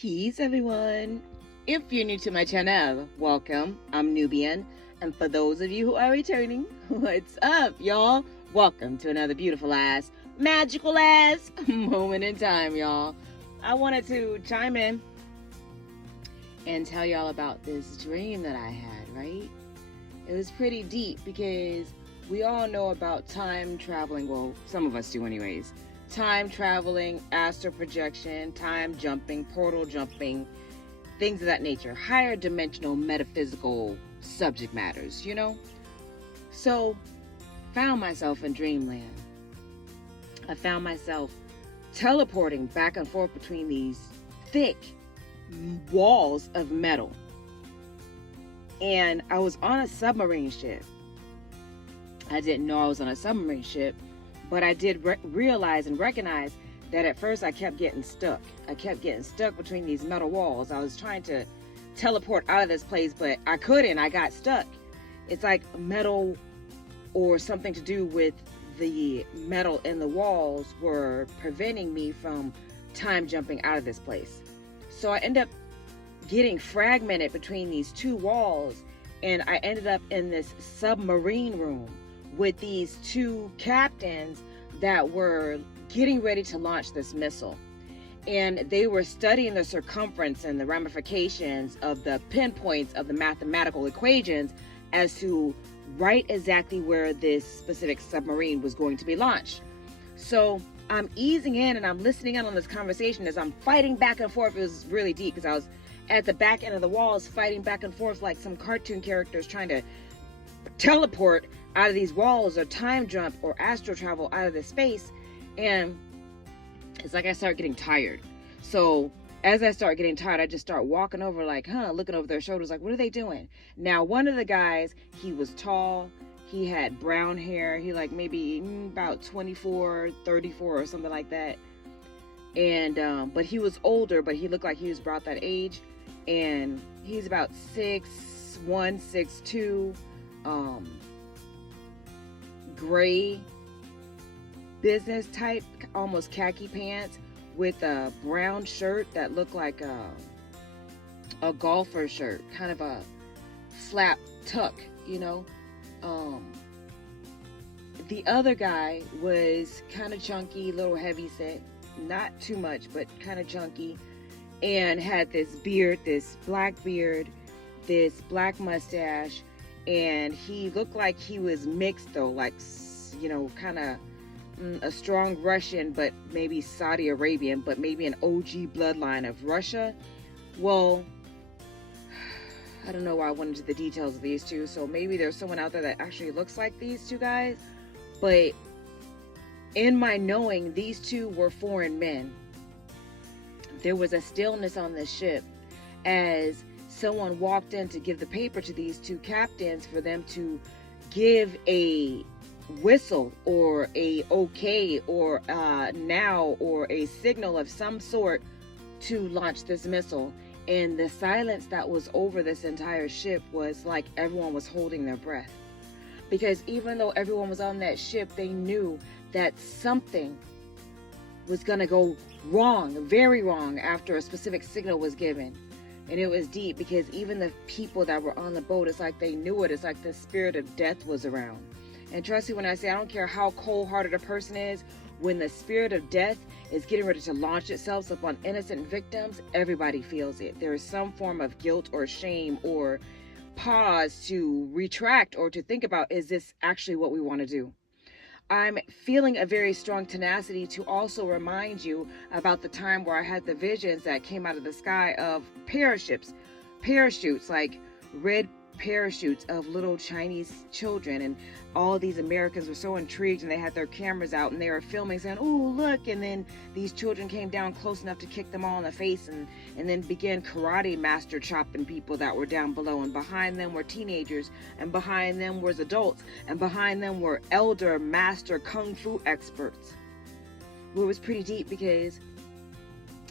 Peace, everyone. If you're new to my channel, welcome. I'm Nubian. And for those of you who are returning, what's up, y'all? Welcome to another beautiful ass, magical ass moment in time, y'all. I wanted to chime in and tell y'all about this dream that I had, right? It was pretty deep because we all know about time traveling. Well, some of us do anyways. Time traveling, astral projection, time jumping, portal jumping, things of that nature. Higher dimensional metaphysical subject matters, you know? So, found myself in dreamland. I found myself teleporting back and forth between these thick walls of metal. And I was on a submarine ship. I didn't know I was on a submarine ship, but I did realize and recognize that at first I kept getting stuck. I kept getting stuck between these metal walls. I was trying to teleport out of this place, but I couldn't. I got stuck. It's like metal or something to do with the metal in the walls were preventing me from time jumping out of this place. So I ended up getting fragmented between these two walls, and I ended up in this submarine room with these two captains that were getting ready to launch this missile. And they were studying the circumference and the ramifications of the pinpoints of the mathematical equations as to right exactly where this specific submarine was going to be launched. So I'm easing in and I'm listening in on this conversation as I'm fighting back and forth. It was really deep because I was at the back end of the walls fighting back and forth like some cartoon characters trying to teleport out of these walls or time jump or astral travel out of this space. And it's like I start getting tired. So as I start getting tired, I just start walking over like, looking over their shoulders like, what are they doing? Now, one of the guys, he was tall. He had brown hair. He like maybe about 24, 34 or something like that. And, but he was older, but he looked like he was about that age. And he's about 6'1", 6'2", gray business type, almost khaki pants with a brown shirt that looked like a golfer shirt, kind of a slap tuck, you know. The other guy was kind of chunky, little heavy set, not too much, but kind of chunky, and had this beard, this black mustache, and he looked like he was mixed though, like, you know, kind of a strong Russian, but maybe Saudi Arabian, but maybe an OG bloodline of Russia. Well, I don't know why I went into the details of these two, so maybe there's someone out there that actually looks like these two guys, but in my knowing, these two were foreign men. There was a stillness on the ship as someone walked in to give the paper to these two captains for them to give a whistle or a okay or now or a signal of some sort to launch this missile. And the silence that was over this entire ship was like everyone was holding their breath, because even though everyone was on that ship, they knew that something was gonna go wrong, very wrong, after a specific signal was given. And it was deep because even the people that were on the boat, it's like they knew it. It's like the spirit of death was around. And trust me when I say, I don't care how cold-hearted a person is, when the spirit of death is getting ready to launch itself upon innocent victims, everybody feels it. There is some form of guilt or shame or pause to retract or to think about, is this actually what we want to do? I'm feeling a very strong tenacity to also remind you about the time where I had the visions that came out of the sky of parachutes, like red parachutes of little Chinese children, and all these Americans were so intrigued and they had their cameras out and they were filming saying, oh look, and then these children came down close enough to kick them all in the face and then began karate master chopping people that were down below, and behind them were teenagers, and behind them was adults, and behind them were elder master kung fu experts. Well, it was pretty deep because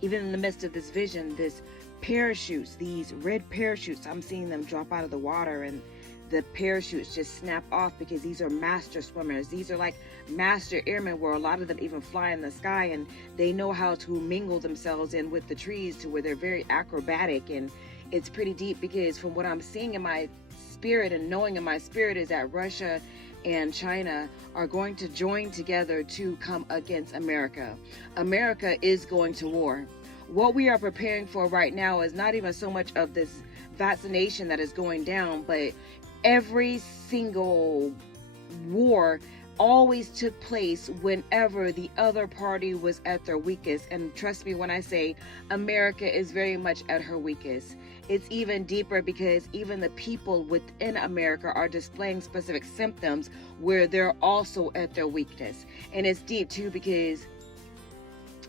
even in the midst of this vision, this parachutes, these red parachutes, I'm seeing them drop out of the water, and the parachutes just snap off, because these are master swimmers. These are like master airmen, where a lot of them even fly in the sky, and they know how to mingle themselves in with the trees to where they're very acrobatic. And it's pretty deep, because from what I'm seeing in my spirit and knowing in my spirit is that Russia and China are going to join together to come against America. America is going to war. What we are preparing for right now is not even so much of this vaccination that is going down, but every single war always took place whenever the other party was at their weakest. And trust me when I say America is very much at her weakest. It's even deeper, because even the people within America are displaying specific symptoms where they're also at their weakness. And it's deep too, because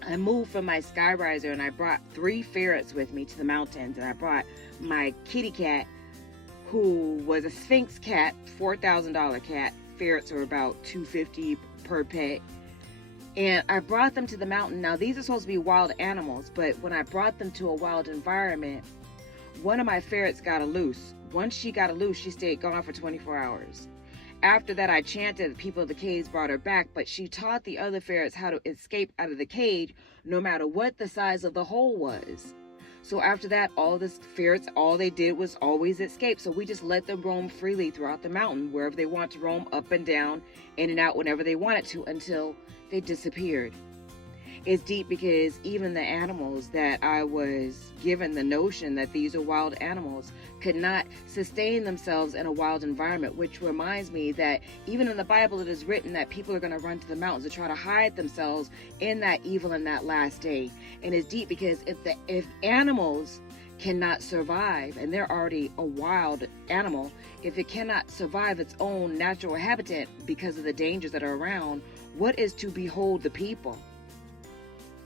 I moved from my Skyriser and I brought 3 ferrets with me to the mountains, and I brought my kitty cat, who was a Sphinx cat, $4,000 cat. Ferrets are about $250 per pet. And I brought them to the mountain. Now, these are supposed to be wild animals, but when I brought them to a wild environment, one of my ferrets got loose. Once she got loose, she stayed gone for 24 hours. After that, I chanted, the people of the cage brought her back, but she taught the other ferrets how to escape out of the cage, no matter what the size of the hole was. So after that, all the ferrets, all they did was always escape. So we just let them roam freely throughout the mountain, wherever they want to roam, up and down, in and out, whenever they wanted to, until they disappeared. It's deep, because even the animals that I was given the notion that these are wild animals could not sustain themselves in a wild environment, which reminds me that even in the Bible it is written that people are going to run to the mountains to try to hide themselves in that evil in that last day. And it's deep, because if animals cannot survive, and they're already a wild animal, if it cannot survive its own natural habitat because of the dangers that are around, what is to behold the people?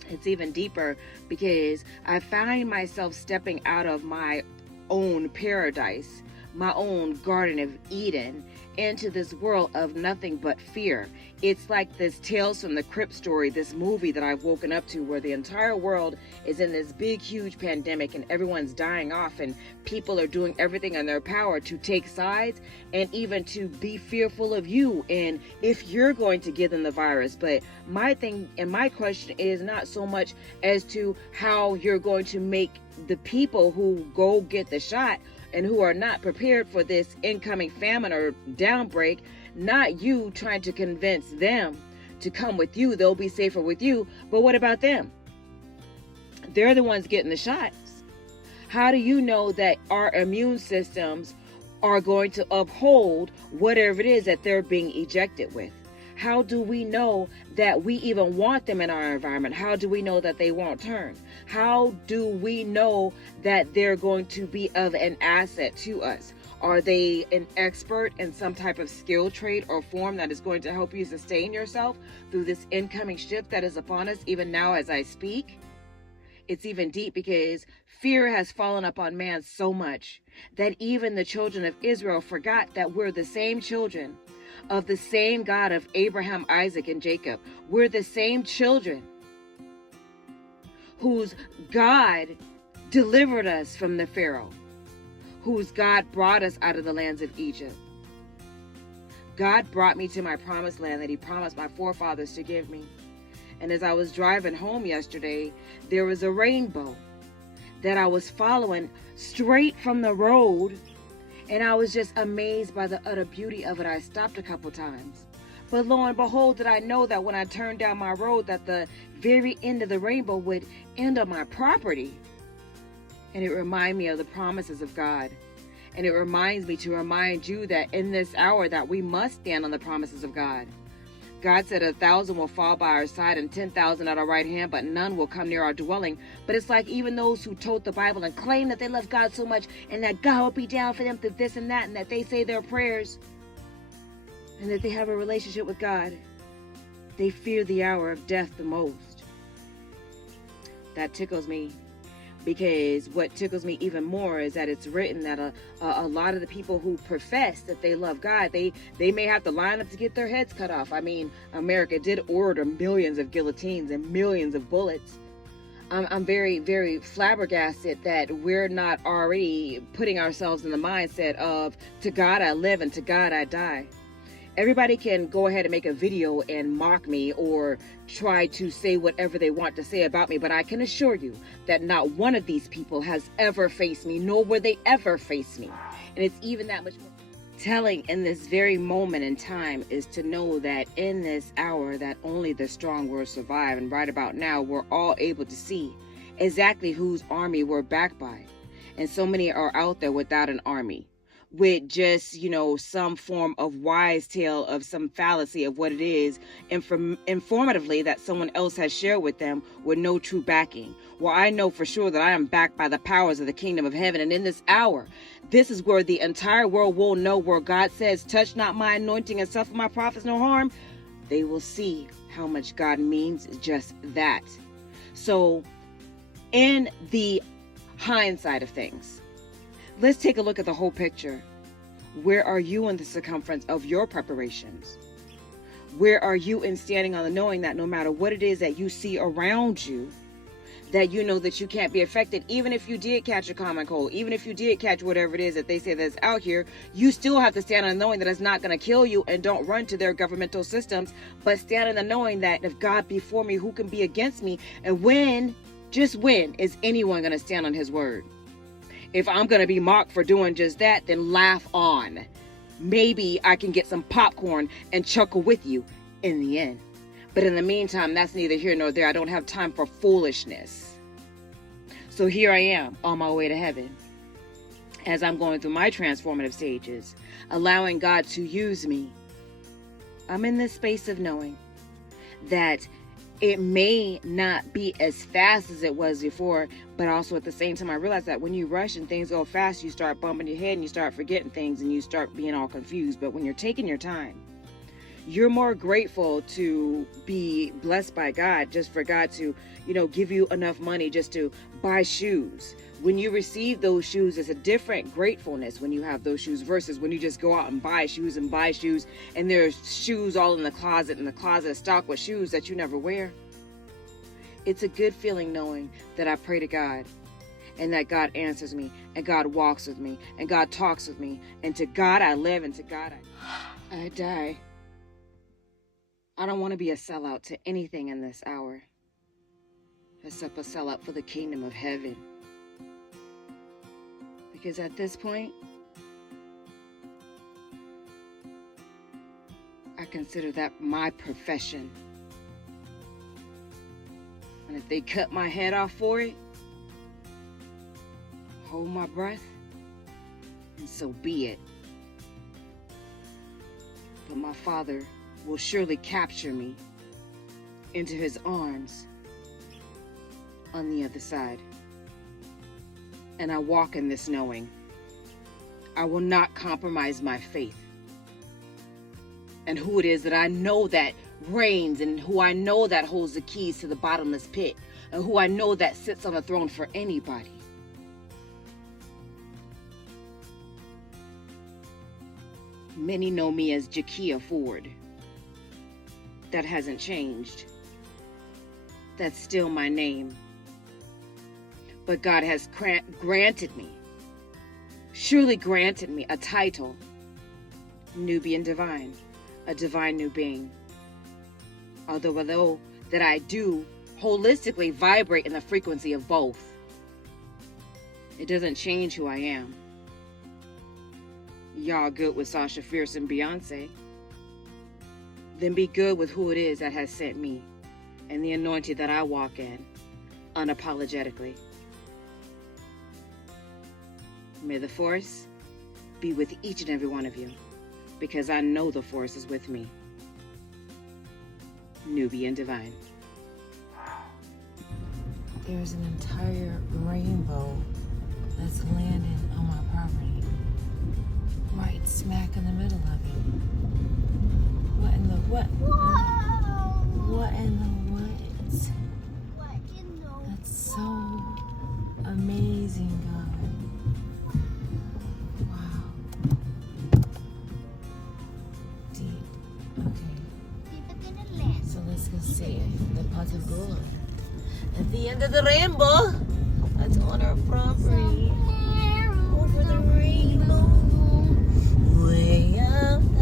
It's even deeper, because I find myself stepping out of my own paradise, my own Garden of Eden, into this world of nothing but fear. It's like this Tales from the Crypt story, this movie that I've woken up to, where the entire world is in this big, huge pandemic, and everyone's dying off, and people are doing everything in their power to take sides, and even to be fearful of you, and if you're going to give them the virus. But my thing and my question is not so much as to how you're going to make the people who go get the shot and who are not prepared for this incoming famine or downbreak, not you trying to convince them to come with you. They'll be safer with you. But what about them? They're the ones getting the shots. How do you know that our immune systems are going to uphold whatever it is that they're being ejected with? How do we know that we even want them in our environment? How do we know that they won't turn? How do we know that they're going to be of an asset to us? Are they an expert in some type of skill, trade, or form that is going to help you sustain yourself through this incoming shift that is upon us even now as I speak? It's even deep, because fear has fallen upon man so much that even the children of Israel forgot that we're the same children of the same God of Abraham, Isaac, and Jacob. We're the same children whose God delivered us from the Pharaoh, whose God brought us out of the lands of Egypt. God brought me to my promised land that he promised my forefathers to give me. And as I was driving home yesterday, there was a rainbow that I was following straight from the road. And I was just amazed by the utter beauty of it. I stopped a couple times. But lo and behold, did I know that when I turned down my road, that the very end of the rainbow would end on my property. And it reminded me of the promises of God. And it reminds me to remind you that in this hour that we must stand on the promises of God. God said 1,000 will fall by our side and 10,000 at our right hand, but none will come near our dwelling. But it's like even those who tote the Bible and claim that they love God so much and that God will be down for them through this and that, and that they say their prayers and that they have a relationship with God, they fear the hour of death the most. That tickles me, because what tickles me even more is that it's written that a lot of the people who profess that they love God, they may have to line up to get their heads cut off. I mean, America did order millions of guillotines and millions of bullets. I'm very, very flabbergasted that we're not already putting ourselves in the mindset of, to God I live and to God I die. Everybody can go ahead and make a video and mock me or try to say whatever they want to say about me, but I can assure you that not one of these people has ever faced me, nor will they ever face me. And it's even that much more telling in this very moment in time is to know that in this hour that only the strong will survive. And right about now, we're all able to see exactly whose army we're backed by. And so many are out there without an army, with just, some form of wise tale of some fallacy of what it is informatively that someone else has shared with them with no true backing. Well, I know for sure that I am backed by the powers of the kingdom of heaven. And in this hour, this is where the entire world will know where God says, touch not my anointing and suffer my prophets no harm. They will see how much God means just that. So in the hindsight of things, let's take a look at the whole picture. Where are you in the circumference of your preparations? Where are you in standing on the knowing that no matter what it is that you see around you, that you know that you can't be affected, even if you did catch a common cold, even if you did catch whatever it is that they say that's out here, you still have to stand on knowing that it's not going to kill you, and don't run to their governmental systems, but stand in the knowing that if God be for me, who can be against me? And when, just when, is anyone going to stand on his word? If I'm going to be mocked for doing just that, then laugh on. Maybe I can get some popcorn and chuckle with you in the end. But in the meantime, that's neither here nor there. I don't have time for foolishness. So here I am on my way to heaven as I'm going through my transformative stages, allowing God to use me. I'm in this space of knowing that it may not be as fast as it was before, but also at the same time, I realize that when you rush and things go fast, you start bumping your head and you start forgetting things and you start being all confused. But when you're taking your time, you're more grateful to be blessed by God, just for God to, give you enough money just to buy shoes. When you receive those shoes, it's a different gratefulness when you have those shoes versus when you just go out and buy shoes and there's shoes all in the closet is stocked with shoes that you never wear. It's a good feeling knowing that I pray to God and that God answers me and God walks with me and God talks with me, and to God I live and to God I die. I don't want to be a sellout to anything in this hour except a sellout for the kingdom of heaven. Because at this point, I consider that my profession. And if they cut my head off for it, hold my breath, and so be it. But my Father will surely capture me into his arms on the other side. And I walk in this knowing I will not compromise my faith and who it is that I know that reigns, and who I know that holds the keys to the bottomless pit, and who I know that sits on the throne for anybody. Many know me as Jakia Ford. That hasn't changed. That's still my name. But God has granted me, surely granted me a title, Nubian Divine, a divine new being. Although that I do holistically vibrate in the frequency of both, it doesn't change who I am. Y'all good with Sasha Fierce and Beyonce? Then be good with who it is that has sent me and the anointing that I walk in unapologetically. May the force be with each and every one of you, because I know the force is with me. Nubian Divine. There's an entire rainbow that's landing on my property, right smack in the middle of it. What in the what? Whoa! What in the what? What in the That's so amazing, God. Wow. Deep. Okay. Deeper than the land. So let's go see it. The pot of gold. At the end of the rainbow. That's on our property. Over the rainbow. Way up